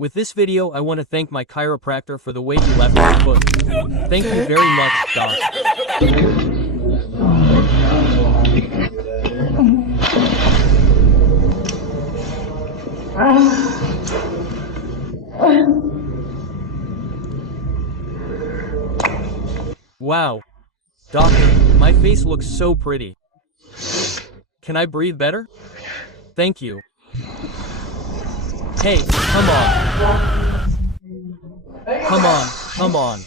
With this video, I want to thank my chiropractor for the way he left my foot. Thank you very much, Doc. Wow. Doctor, my face looks so pretty. Can I breathe better? Thank you. Hey, come on. Come on, come on.